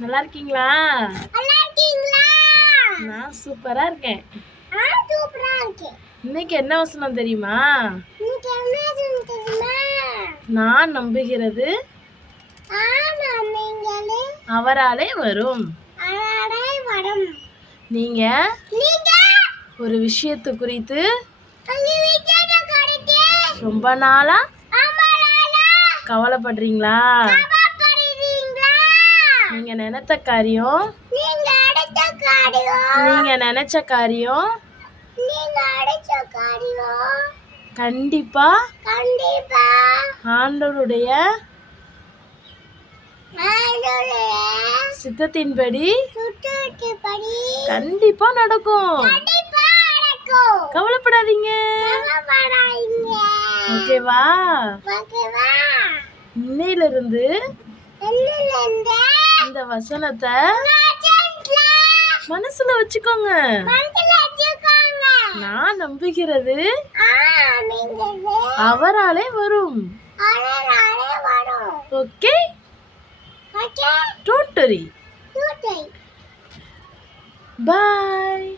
நல்லா இருக்கீங்களா? நான் சூப்பரா இருக்கேன். இன்னைக்கு என்ன வசனம் தெரியுமா? நான் நம்புகிறது அவராலே வரும். நீங்க ஒரு விஷயத்தை குறித்து ரொம்ப நாளா கவலைப்படுறீங்களா? நீங்க நினைத்த காரியம் நீங்க நினைச்ச காரியம் கண்டிப்பா ஆண்டவருடைய சித்தத்தின்படி கண்டிப்பா நடக்கும். கவலைப்படாதீங்க. ஓகேவா? இன்னையிலிருந்து இந்த வசனத்தை மனசுல வச்சுக்கோங்க. நான் நம்புகிறது அவராலே வரும். ஓகே? Don't worry. Bye.